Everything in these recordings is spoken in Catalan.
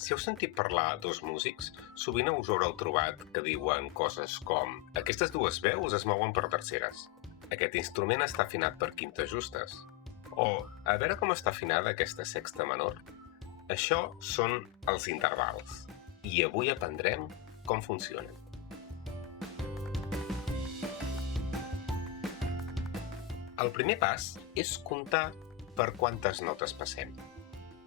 Si heu sentit parlar dos músics, sovint us haureu trobat que diuen coses com «Aquestes dues veus es mouen per terceres», «Aquest instrument està afinat per quintes justes», o «A veure com està afinada aquesta sexta menor». Això són els intervals, i avui aprendrem com funcionen. El primer pas és comptar per quantes notes passem.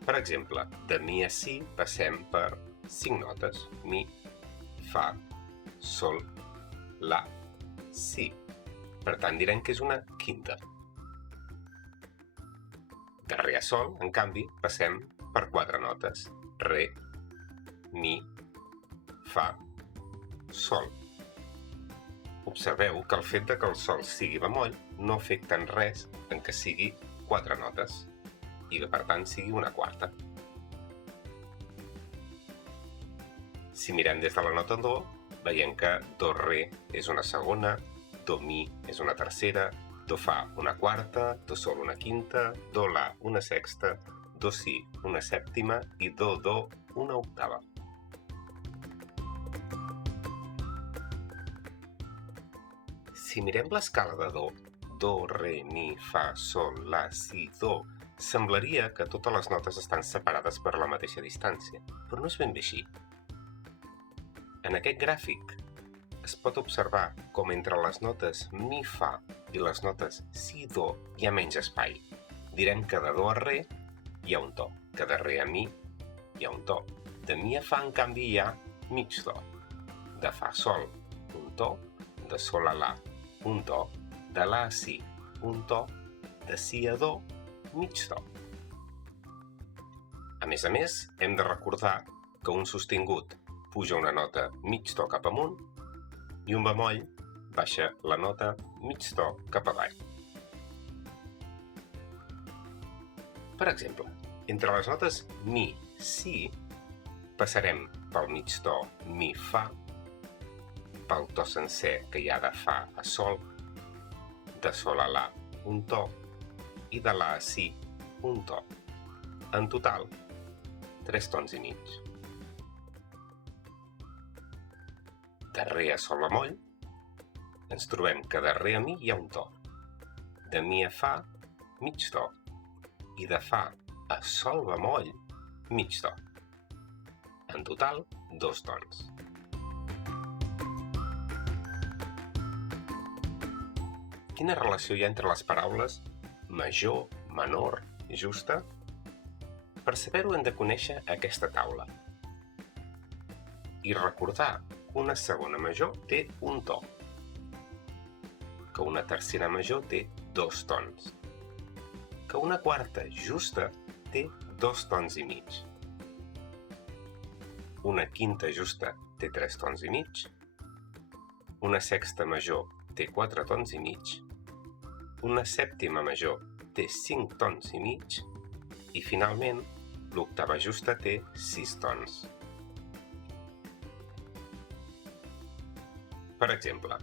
Per exemple, de mi a si passem per 5 notes. Mi, fa, sol, la, si. Per tant, direm que és una quinta. De re a sol, en canvi, passem per 4 notes. Re, mi, fa, sol. Observeu que el fet que el sol sigui bemoll no afecta en res en què sigui 4 notes i que, per tant, sigui una quarta. Si mirem des de la nota do, veiem que do-re és una segona, do-mi és una tercera, do-fa una quarta, do-sol una quinta, do-la una sexta, do-si una sèptima i do-do una octava. Si mirem l'escala de do, do, re, mi, fa, sol, la, si, do, semblaria que totes les notes estan separades per la mateixa distància, però no és ben bé així. En aquest gràfic es pot observar com entre les notes mi, fa i les notes si, do hi ha menys espai. Direm que de do a re hi ha un to, que de re a mi hi ha un to. De mi a fa, en canvi, hi ha mig to. De fa a sol, un to. De sol a la, un to. De la a si, un to. De si a do, mig to. A més, hem de recordar que un sostingut puja una nota mig to cap amunt i un bemoll baixa la nota mig to cap avall. Per exemple, entre les notes mi, si, passarem pel mig to mi, fa, pel to sencer que hi ha de fa a sol, de sol a la, un to, i de la a si, un to. En total, 3 tons i mig. De re a sol bemoll, ens trobem que de re a mi hi ha un to. De mi a fa, mig to. I de fa a sol bemoll, mig to. En total, 2 tons. Quina relació hi ha entre les paraules major, menor, justa? Per saber-ho hem de conèixer aquesta taula. I recordar que una segona major té un to, que una tercera major té 2 tons, que una quarta justa té 2 tons i mig, una quinta justa té 3 tons i mig, una sexta major té 4 tons i mig, una sèptima major té 5 tons i mig i, finalment, l'octava justa té 6 tons. Per exemple,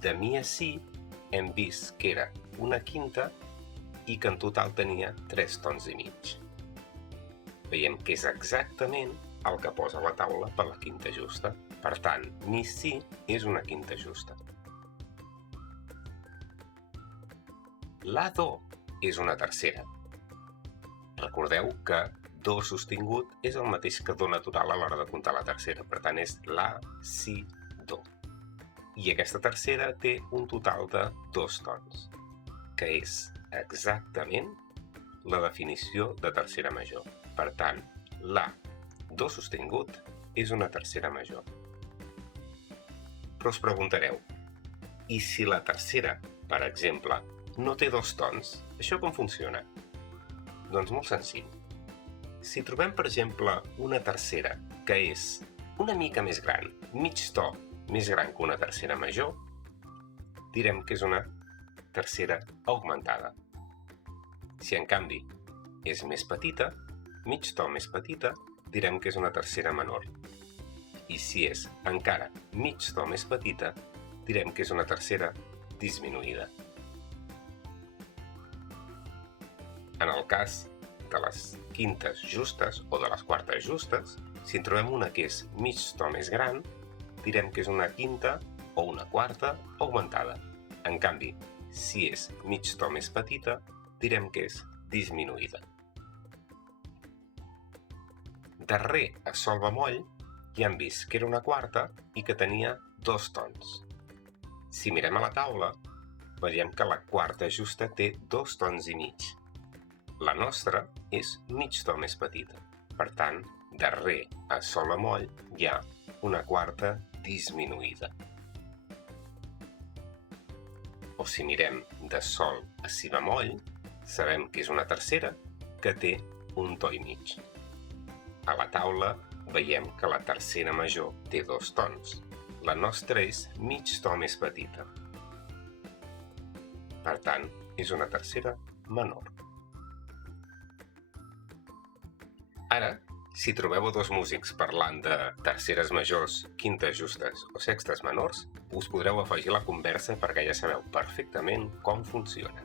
de mi a si hem vist que era una quinta i que en total tenia 3 tons i mig. Veiem que és exactament el que posa a la taula per la quinta justa. Per tant, mi si és una quinta justa. La do és una tercera. Recordeu que do sostingut és el mateix que do natural a l'hora de comptar la tercera. Per tant, és la, si, do. I aquesta tercera té un total de 2 tons, que és exactament la definició de tercera major. Per tant, la, do sostingut, és una tercera major. Però us preguntareu, i si la tercera, per exemple, no té 2 tons, això com funciona? Doncs molt senzill. Si trobem, per exemple, una tercera que és una mica més gran, mig to més gran que una tercera major, direm que és una tercera augmentada. Si, en canvi, és més petita, mig to més petita, direm que és una tercera menor. I si és encara mig to més petita, direm que és una tercera disminuïda. En el cas de les quintes justes o de les quartes justes, Si en trobem una que és mig to més gran, direm que és una quinta o una quarta augmentada. En canvi, si és mig to més petita, direm que és disminuïda. De re a sol bemoll ja hem vist que era una quarta i que tenia 2 tons. Si mirem a la taula, veiem que la quarta justa té 2 tons i mig. La nostra és mig to més petita. Per tant, de re a sol bemoll hi ha una quarta disminuïda. O si mirem de sol a si bemoll, sabem que és una tercera que té un to i mig. A la taula veiem que la tercera major té 2 tons. La nostra és mig to més petita. Per tant, és una tercera menor. Ara, si trobeu a 2 músics parlant de terceres majors, quintes justes o sextes menors, us podreu afegir a la conversa perquè ja sabeu perfectament com funciona.